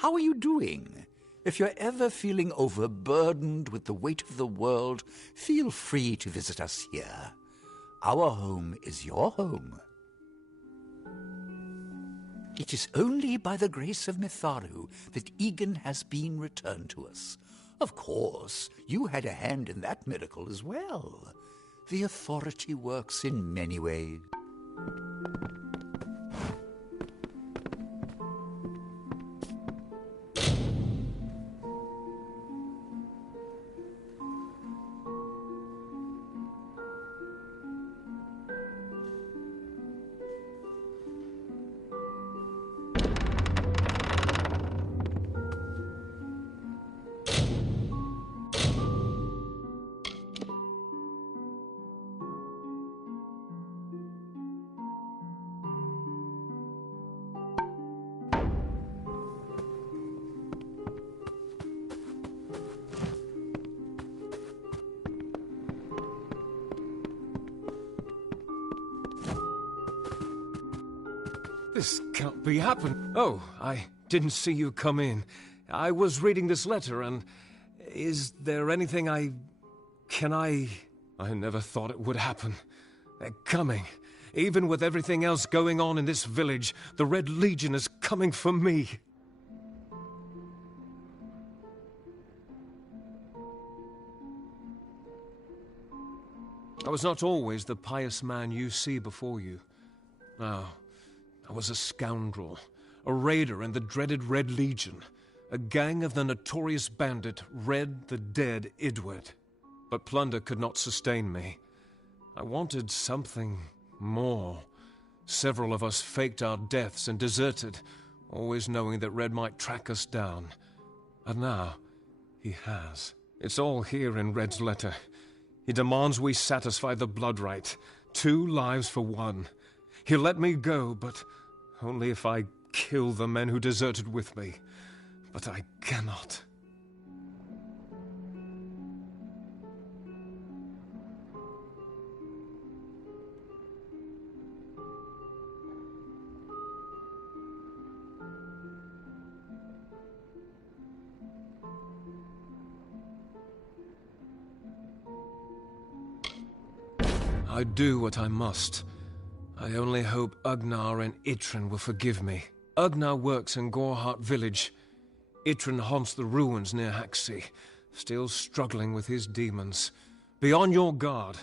How are you doing? If you're ever feeling overburdened with the weight of the world, feel free to visit us here. Our home is your home. It is only by the grace of Mitharu that Egan has been returned to us. Of course, you had a hand in that miracle as well. The authority works in many ways. This can't be happening. Oh, I didn't see you come in. I was reading this letter, and is there anything I never thought it would happen. They're coming. Even with everything else going on in this village, the Red Legion is coming for me. I was not always the pious man you see before you. No. I was a scoundrel, a raider in the dreaded Red Legion, a gang of the notorious bandit Red the Dead Idward. But plunder could not sustain me. I wanted something more. Several of us faked our deaths and deserted, always knowing that Red might track us down. And now, he has. It's all here in Red's letter. He demands we satisfy the blood right. 2 lives for 1. He'll let me go, but only if I kill the men who deserted with me. But I cannot. I do what I must. I only hope Ugnar and Itrin will forgive me. Ugnar works in Gorhart village. Itrin haunts the ruins near Haxi, still struggling with his demons. Be on your guard.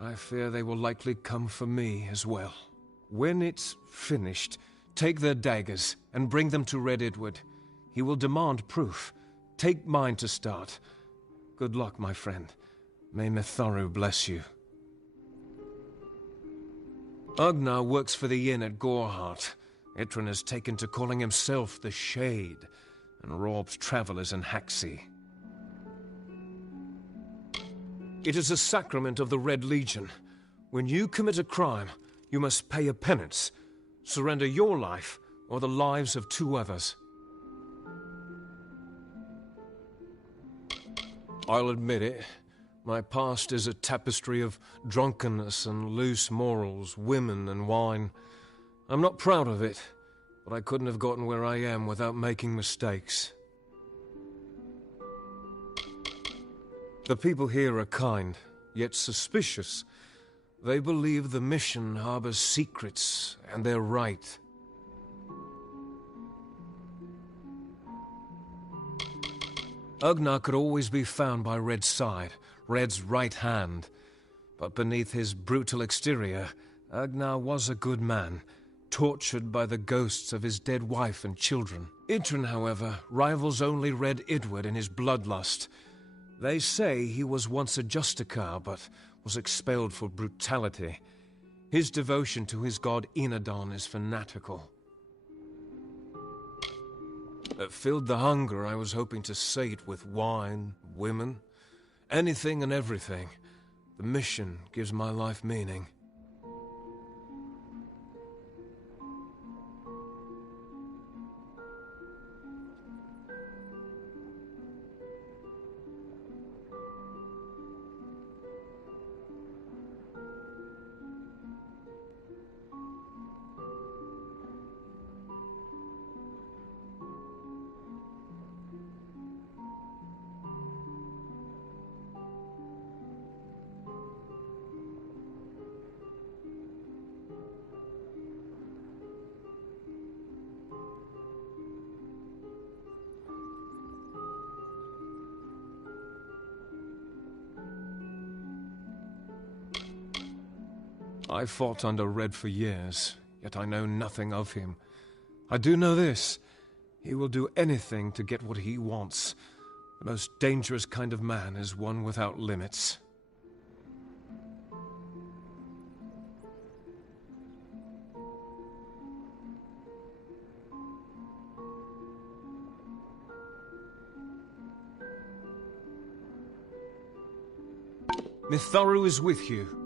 I fear they will likely come for me as well. When it's finished, take their daggers and bring them to Red Edward. He will demand proof. Take mine to start. Good luck, my friend. May Mitharu bless you. Ugnar works for the inn at Gorhart. Itrin has taken to calling himself the Shade, and robs travelers in Haxi. It is a sacrament of the Red Legion. When you commit a crime, you must pay a penance. Surrender your life, or the lives of 2 others. I'll admit it. My past is a tapestry of drunkenness and loose morals, women and wine. I'm not proud of it, but I couldn't have gotten where I am without making mistakes. The people here are kind, yet suspicious. They believe the mission harbors secrets, and they're right. Ugnar could always be found by Red's side, Red's right hand. But beneath his brutal exterior, Ugnar was a good man, tortured by the ghosts of his dead wife and children. Itrin, however, rivals only Red Edward in his bloodlust. They say he was once a Justicar, but was expelled for brutality. His devotion to his god Enadon is fanatical. It filled the hunger I was hoping to sate with wine, women, anything and everything. The mission gives my life meaning. I fought under Red for years, yet I know nothing of him. I do know this. He will do anything to get what he wants. The most dangerous kind of man is one without limits. Mitharu is with you.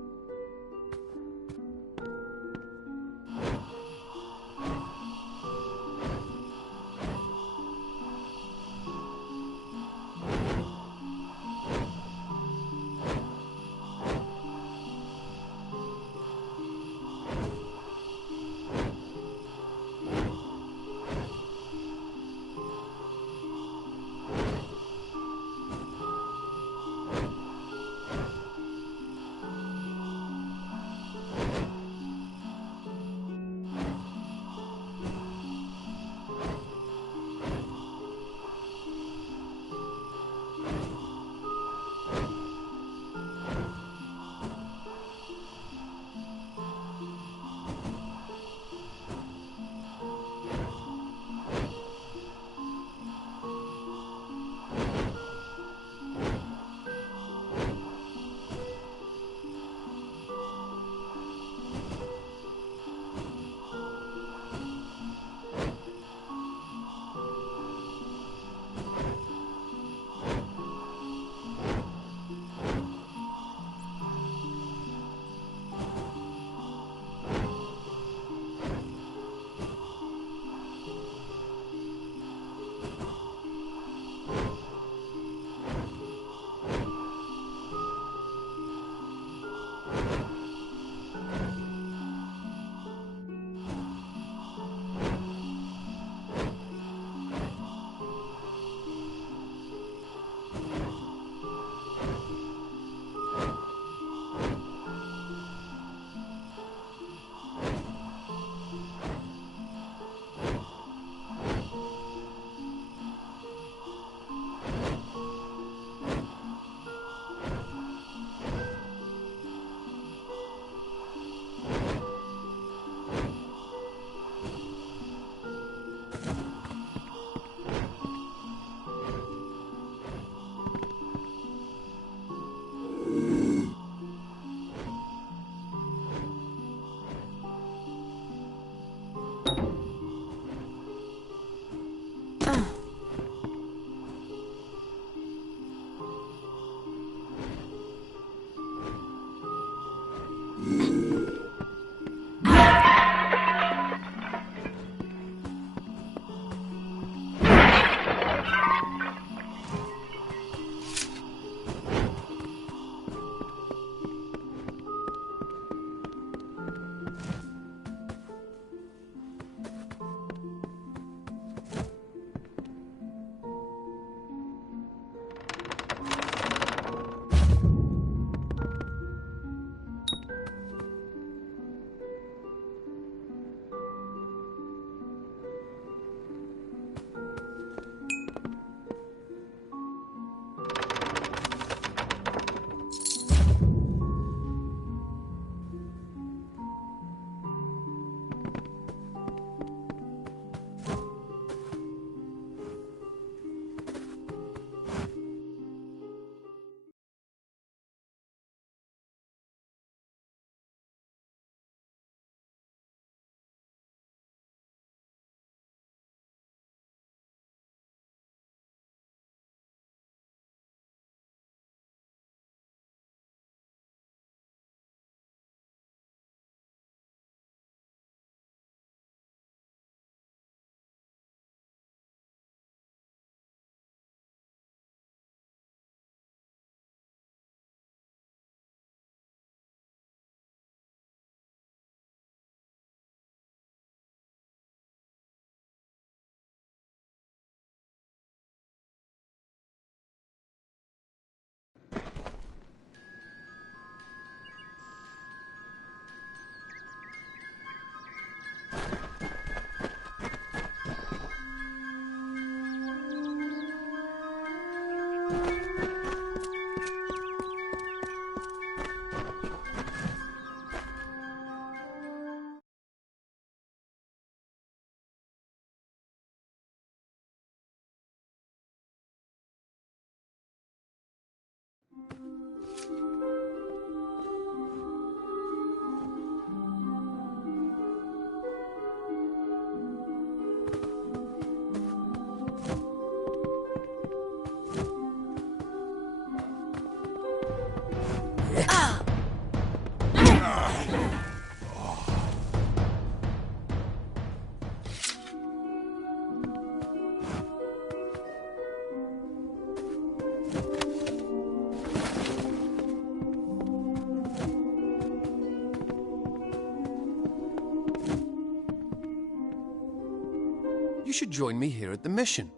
You should join me here at the mission.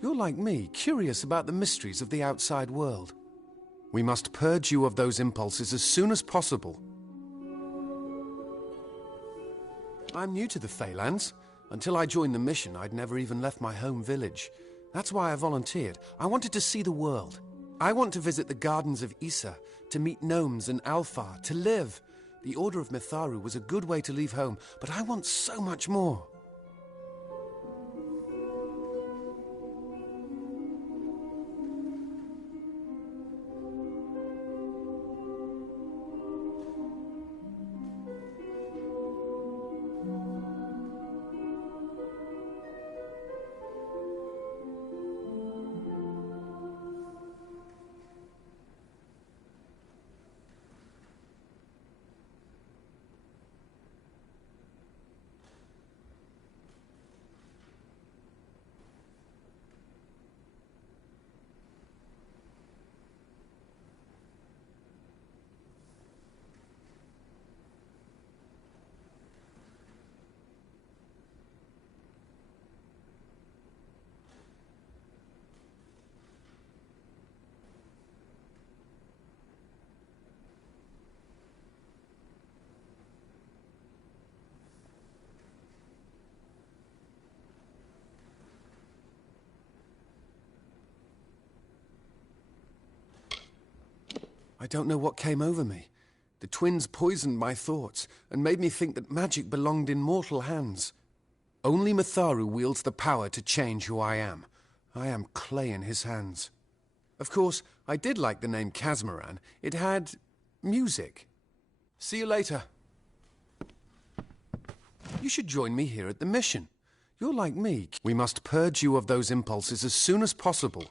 You're like me, curious about the mysteries of the outside world. We must purge you of those impulses as soon as possible. I'm new to the Feylands. Until I joined the mission, I'd never even left my home village. That's why I volunteered. I wanted to see the world. I want to visit the gardens of Issa, to meet gnomes and Alfar, to live. The Order of Mitharu was a good way to leave home, but I want so much more. I don't know what came over me. The twins poisoned my thoughts and made me think that magic belonged in mortal hands. Only Mitharu wields the power to change who I am. I am clay in his hands. Of course, I did like the name Casmaran. It had music. See you later. You should join me here at the mission. You're like me. We must purge you of those impulses as soon as possible.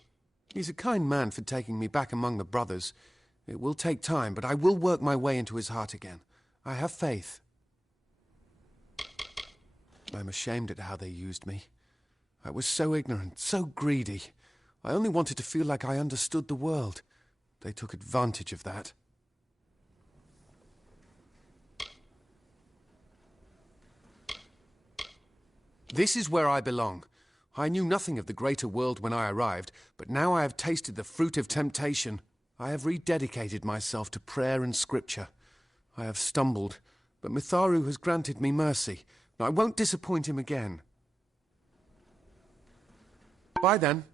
He's a kind man for taking me back among the brothers. It will take time, but I will work my way into his heart again. I have faith. I'm ashamed at how they used me. I was so ignorant, so greedy. I only wanted to feel like I understood the world. They took advantage of that. This is where I belong. I knew nothing of the greater world when I arrived, but now I have tasted the fruit of temptation. I have rededicated myself to prayer and scripture. I have stumbled, but Mitharu has granted me mercy. I won't disappoint him again. Bye then.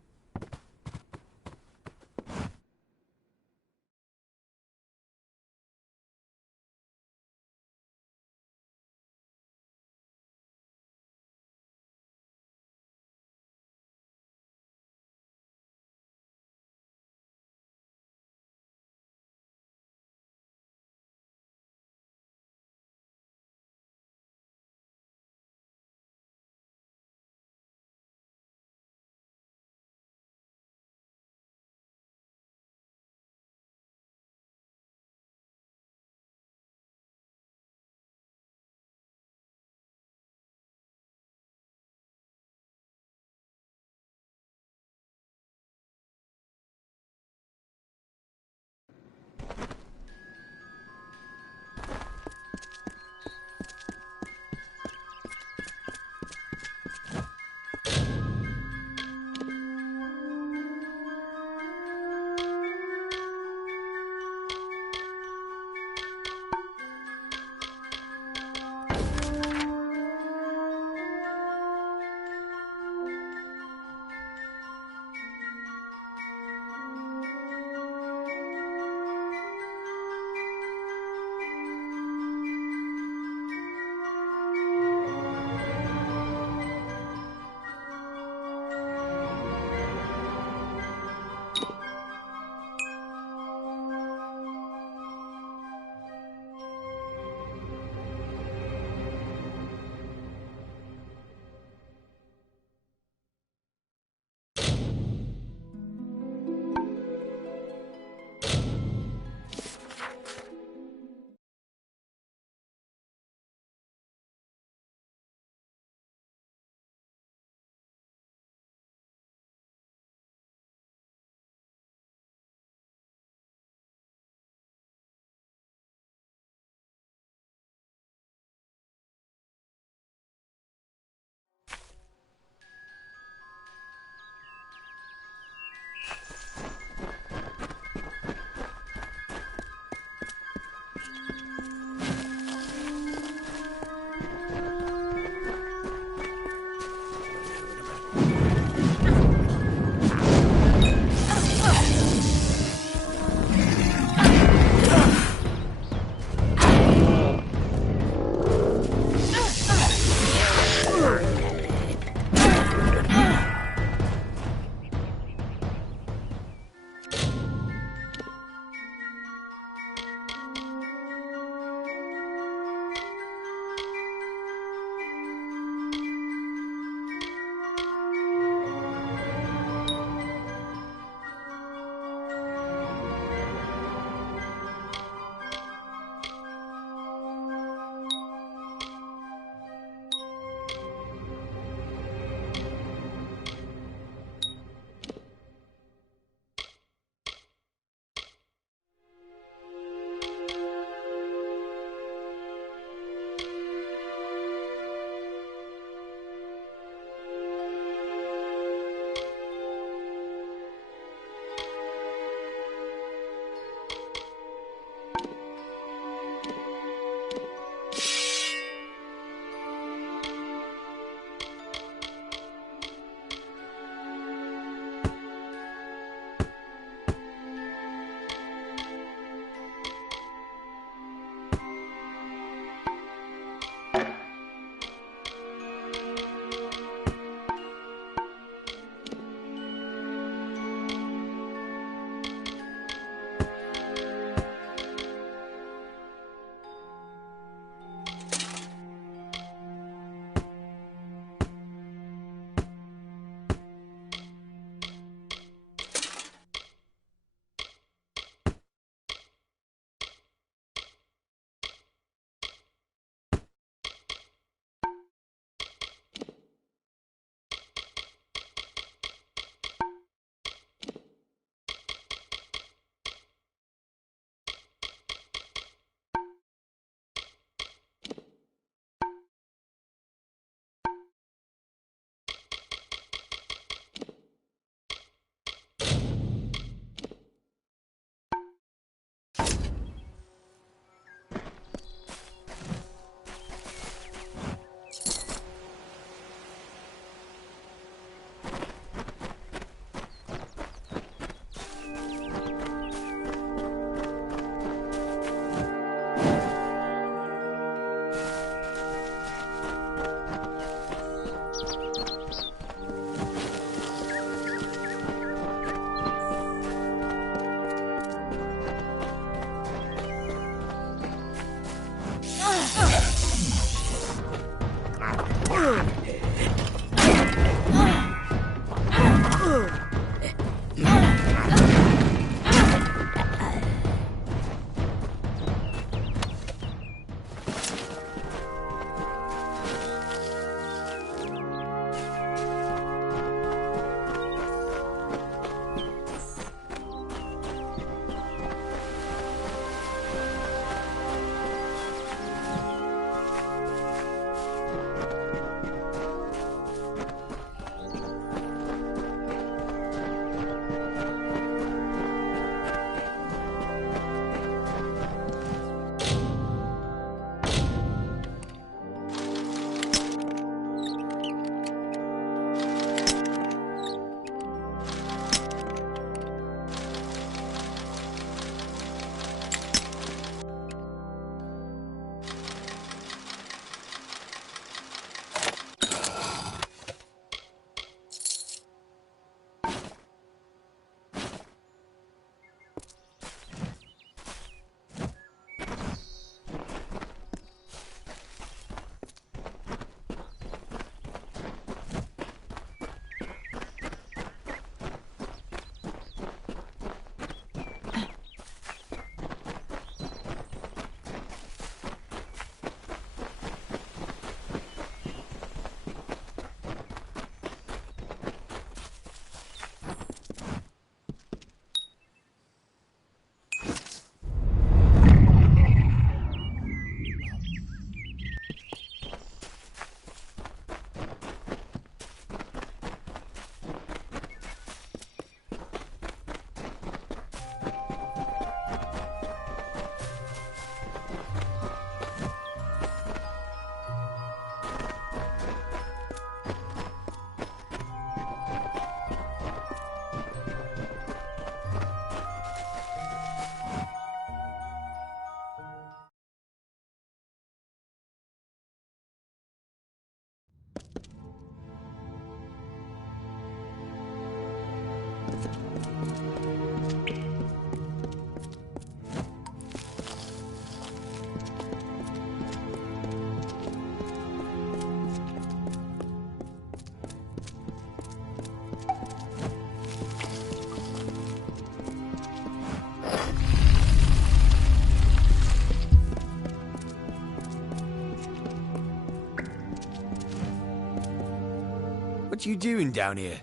What you doing down here?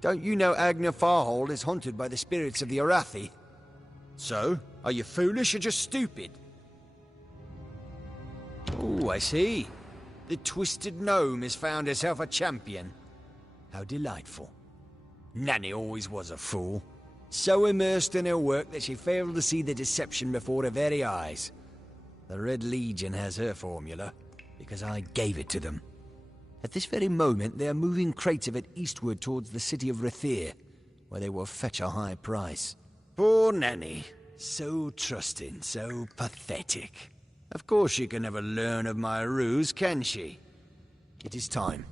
Don't you know Agna Farhold is haunted by the spirits of the Arathi? So, are you foolish or just stupid? Oh, I see. The Twisted Gnome has found herself a champion. How delightful. Nanny always was a fool. So immersed in her work that she failed to see the deception before her very eyes. The Red Legion has her formula, because I gave it to them. At this very moment, they are moving crates of it eastward towards the city of Rathir, where they will fetch a high price. Poor Nanny. So trusting, so pathetic. Of course she can never learn of my ruse, can she? It is time.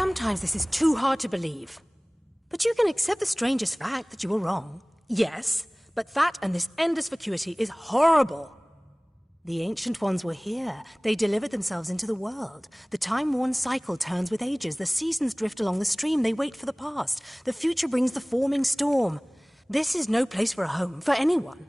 Sometimes this is too hard to believe. But you can accept the strangest fact that you were wrong. Yes, but that and this endless vacuity is horrible. The Ancient Ones were here. They delivered themselves into the world. The time-worn cycle turns with ages. The seasons drift along the stream. They wait for the past. The future brings the forming storm. This is no place for a home, for anyone.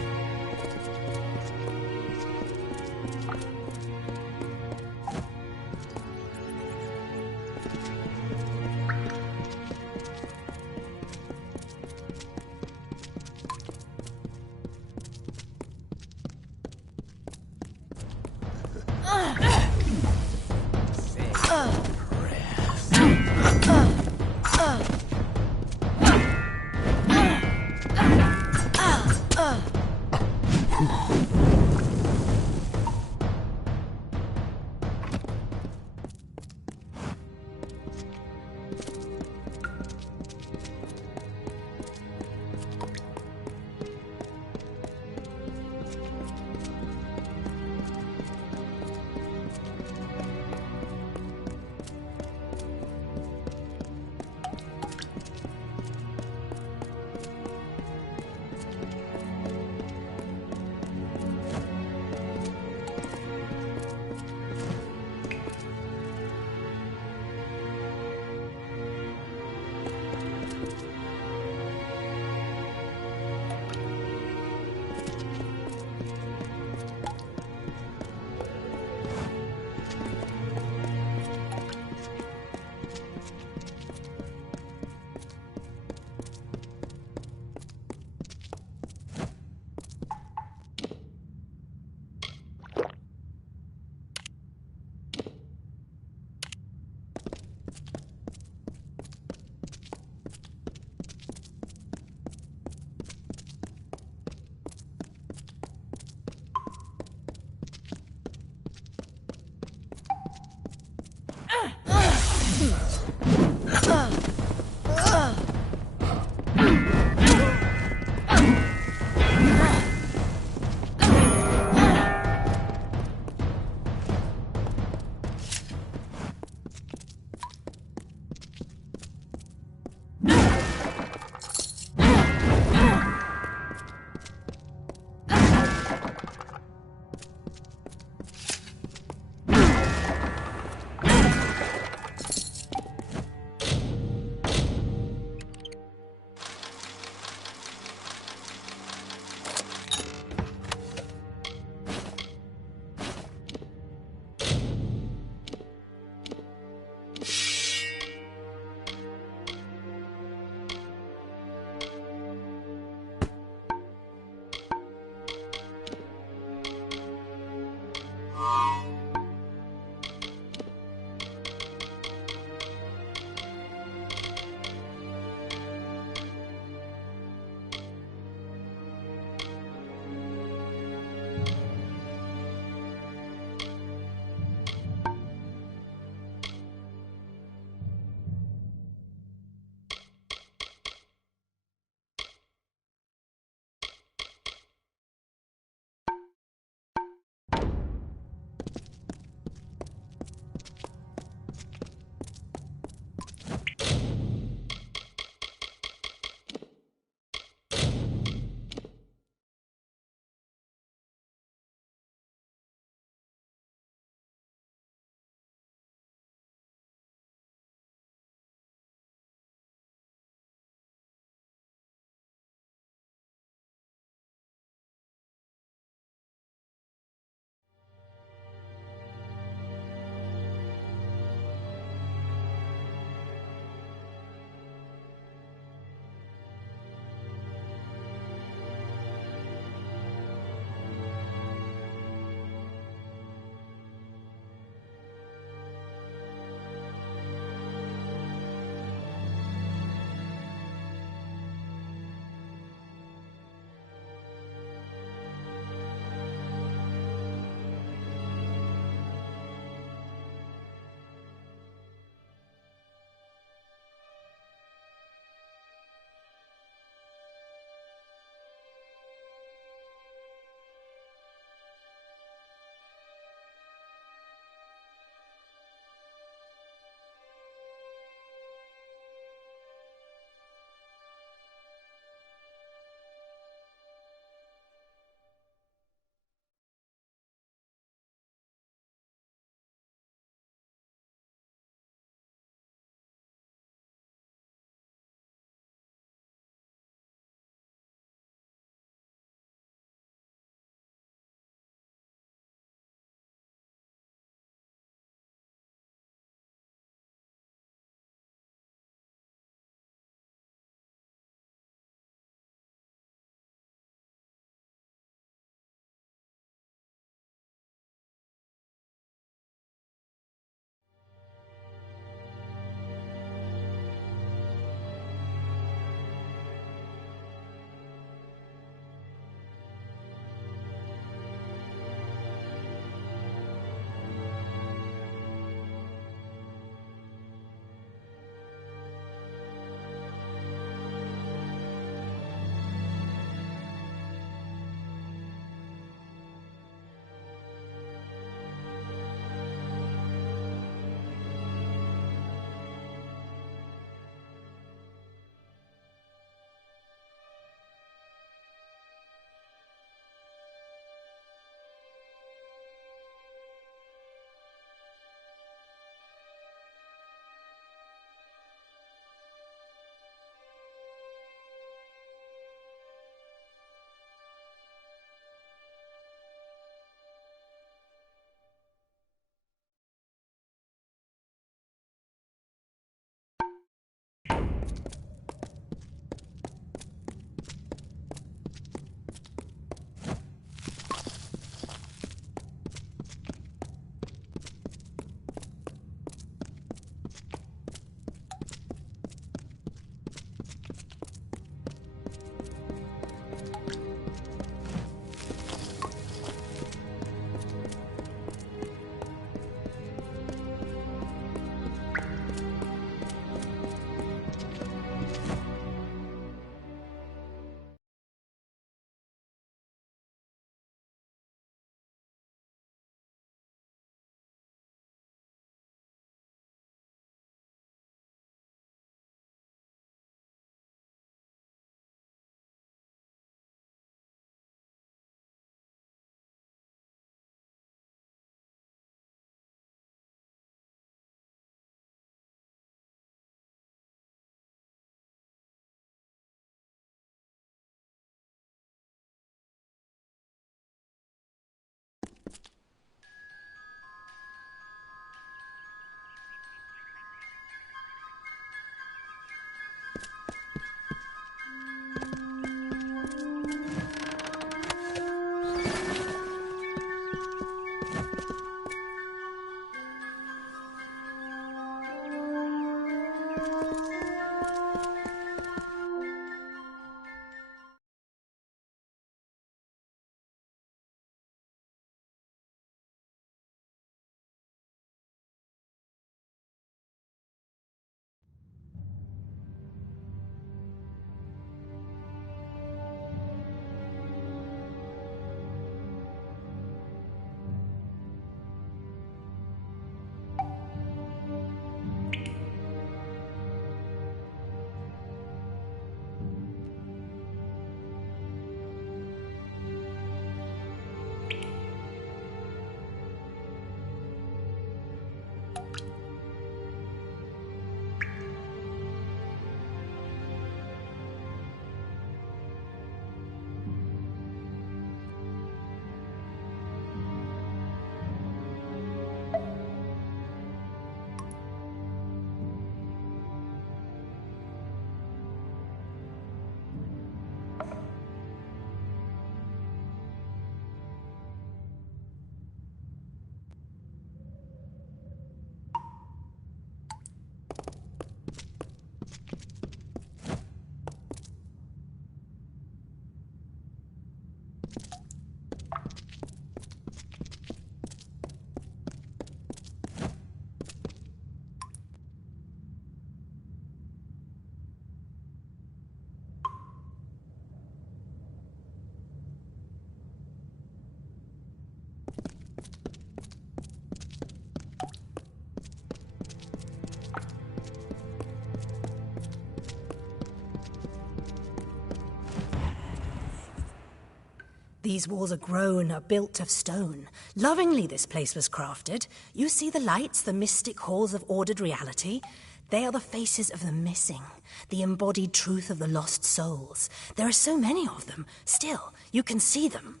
These walls are built of stone. Lovingly this place was crafted. You see the lights, the mystic halls of ordered reality? They are the faces of the missing, the embodied truth of the lost souls. There are so many of them. Still, you can see them.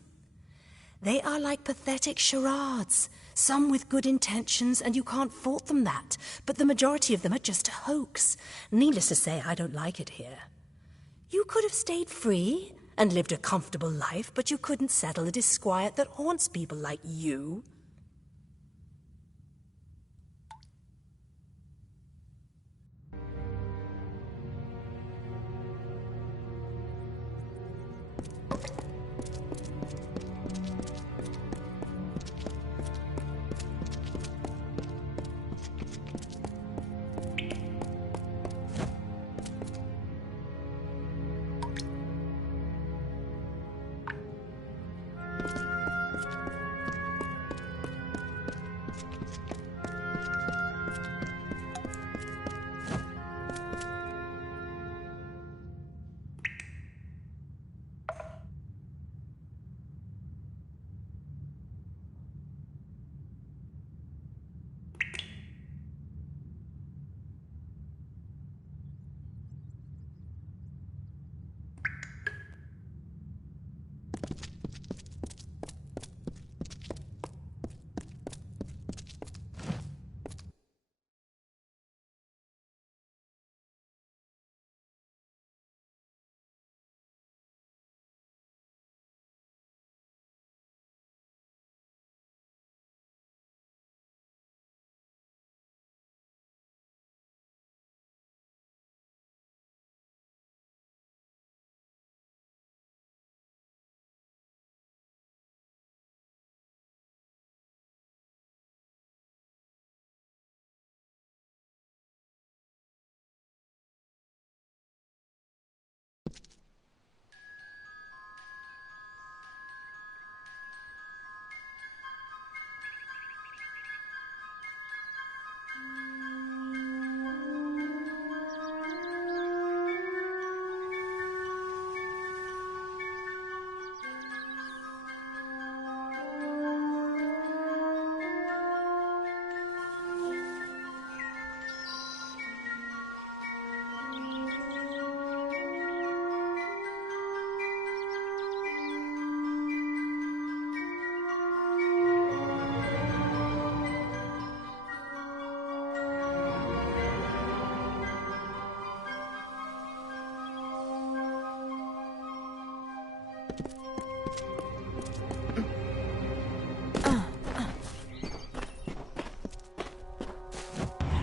They are like pathetic charades, some with good intentions, and you can't fault them that. But the majority of them are just a hoax. Needless to say, I don't like it here. You could have stayed free and lived a comfortable life, but you couldn't settle the disquiet that haunts people like you.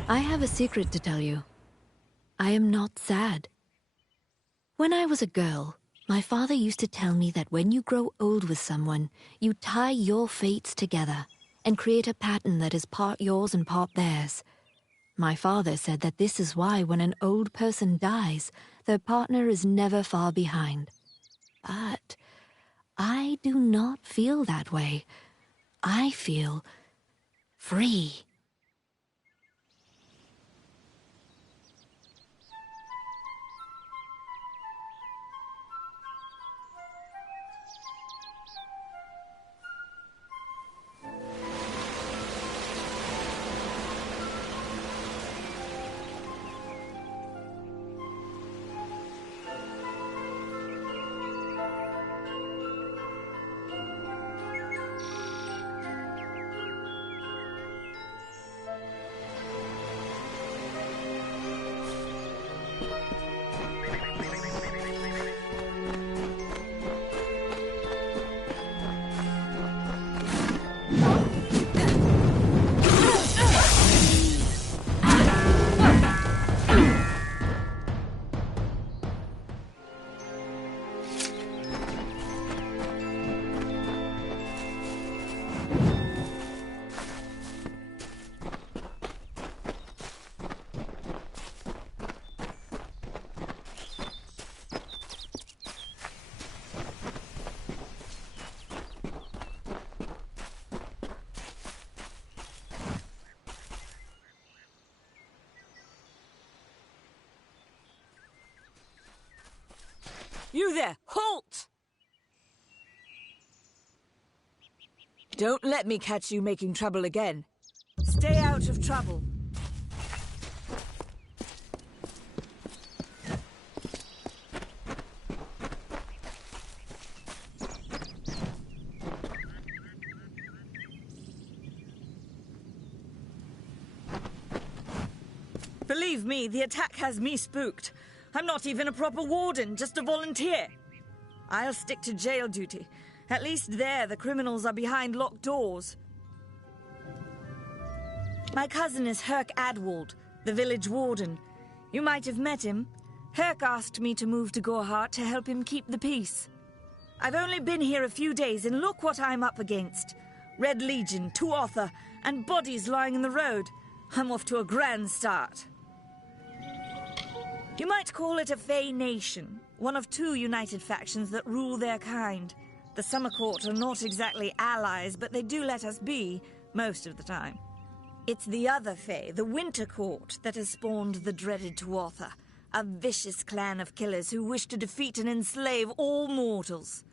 I have a secret to tell you. I am not sad. When I was a girl, my father used to tell me that when you grow old with someone, you tie your fates together and create a pattern that is part yours and part theirs. My father said that this is why when an old person dies, their partner is never far behind. But I do not feel that way. I feel free. You there! Halt! Don't let me catch you making trouble again. Stay out of trouble. Believe me, the attack has me spooked. I'm not even a proper warden, just a volunteer. I'll stick to jail duty. At least there, the criminals are behind locked doors. My cousin is Herc Adwald, the village warden. You might have met him. Herc asked me to move to Gorhart to help him keep the peace. I've only been here a few days, and look what I'm up against. Red Legion, Tuatha, and bodies lying in the road. I'm off to a grand start. You might call it a Fey nation, one of two united factions that rule their kind. The Summer Court are not exactly allies, but they do let us be, most of the time. It's the other Fey, the Winter Court, that has spawned the dreaded Tuatha, a vicious clan of killers who wish to defeat and enslave all mortals.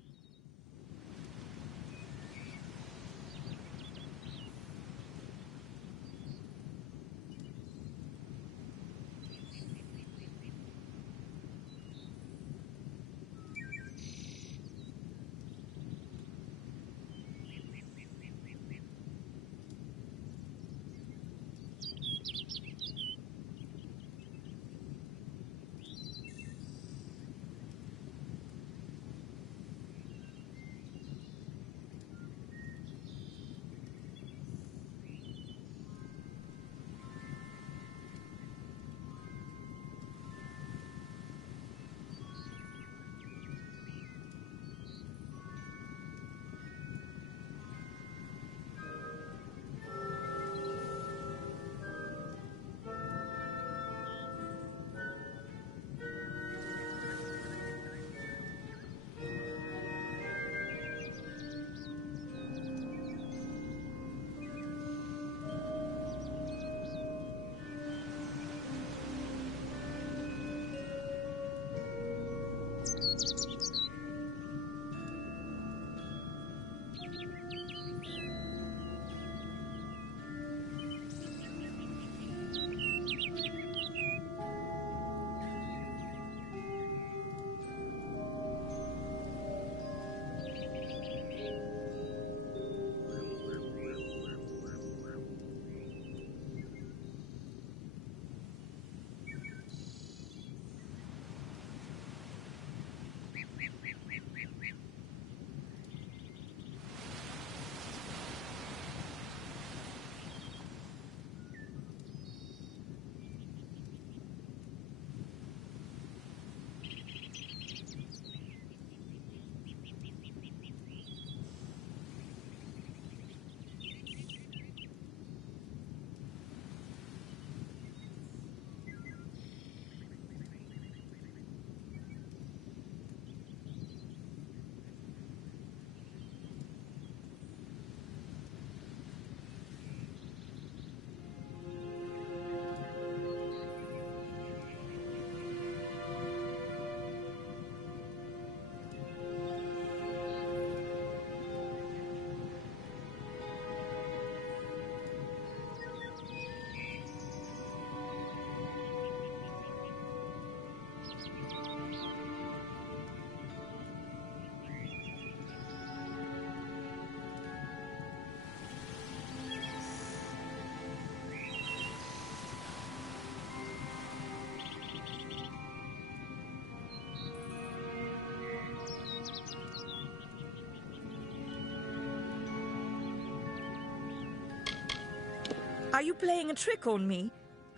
Are you playing a trick on me?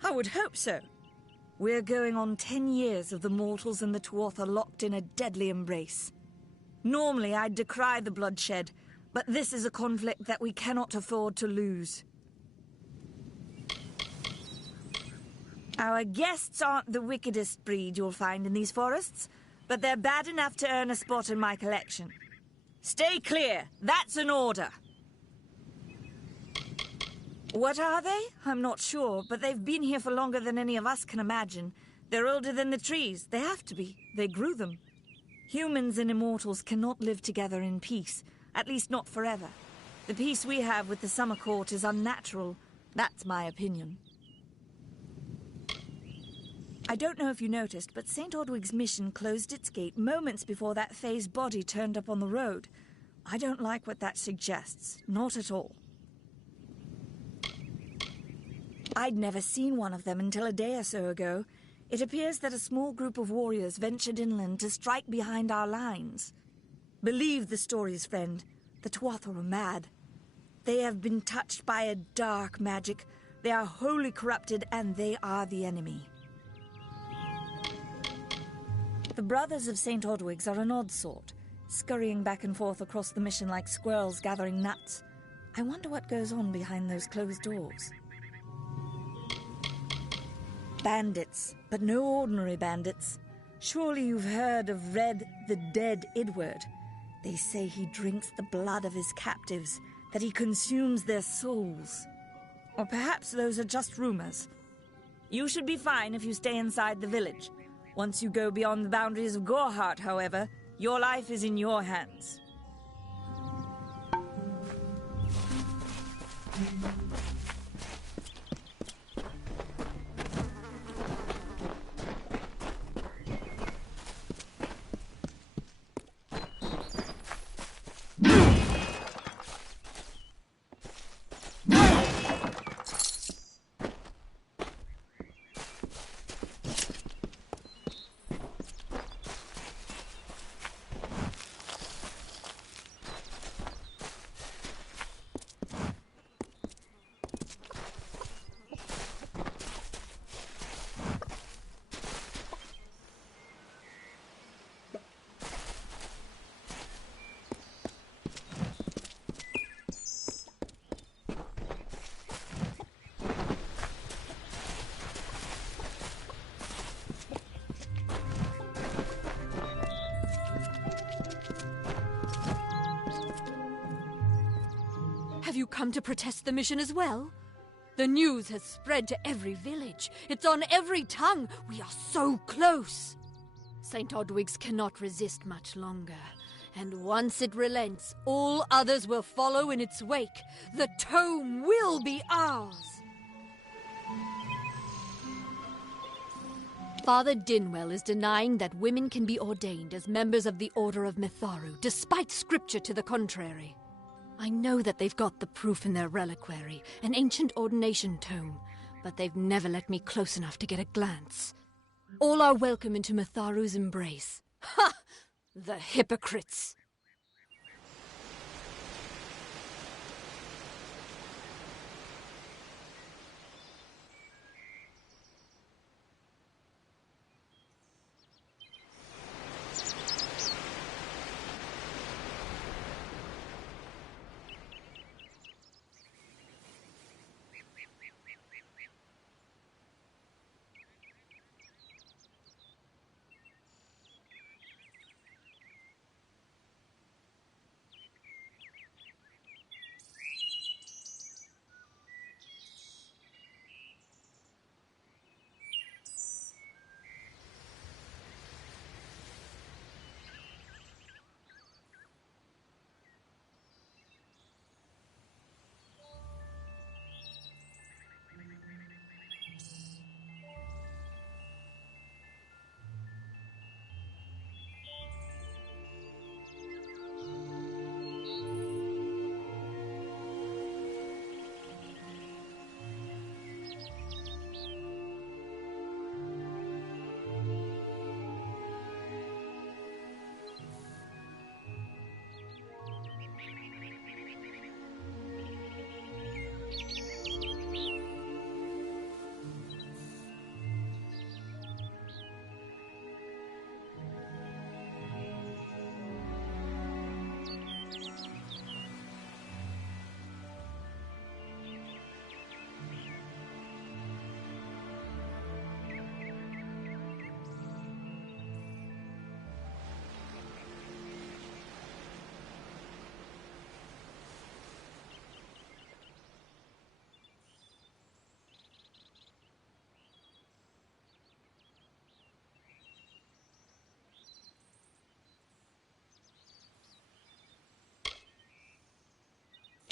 I would hope so. We're going on 10 years of the mortals and the Tuatha locked in a deadly embrace. Normally, I'd decry the bloodshed, but this is a conflict that we cannot afford to lose. Our guests aren't the wickedest breed you'll find in these forests, but they're bad enough to earn a spot in my collection. Stay clear. That's an order. What are they? I'm not sure, but they've been here for longer than any of us can imagine. They're older than the trees. They have to be. They grew them. Humans and immortals cannot live together in peace, at least not forever. The peace we have with the Summer Court is unnatural. That's my opinion. I don't know if you noticed, but St. Ordwig's mission closed its gate moments before that Fae's body turned up on the road. I don't like what that suggests. Not at all. I'd never seen one of them until a day or so ago. It appears that a small group of warriors ventured inland to strike behind our lines. Believe the stories, friend. The Tuatha are mad. They have been touched by a dark magic. They are wholly corrupted, and they are the enemy. The brothers of St. Ordwig's are an odd sort, scurrying back and forth across the mission like squirrels gathering nuts. I wonder what goes on behind those closed doors. Bandits, but no ordinary bandits. Surely you've heard of Red, the dead Edward. They say he drinks the blood of his captives, that he consumes their souls. Or perhaps those are just rumors. You should be fine if you stay inside the village. Once you go beyond the boundaries of Gorhart, however, your life is in your hands. Have you come to protest the mission as well? The news has spread to every village. It's on every tongue. We are so close. St. Ordwig's cannot resist much longer. And once it relents, all others will follow in its wake. The tome will be ours. Father Dinwell is denying that women can be ordained as members of the Order of Mitharu, despite scripture to the contrary. I know that they've got the proof in their reliquary, an ancient ordination tome, but they've never let me close enough to get a glance. All are welcome into Mitharu's embrace. Ha! The hypocrites!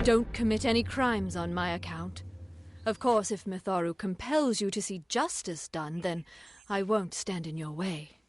Don't commit any crimes on my account. Of course, if Mitharu compels you to see justice done, then I won't stand in your way.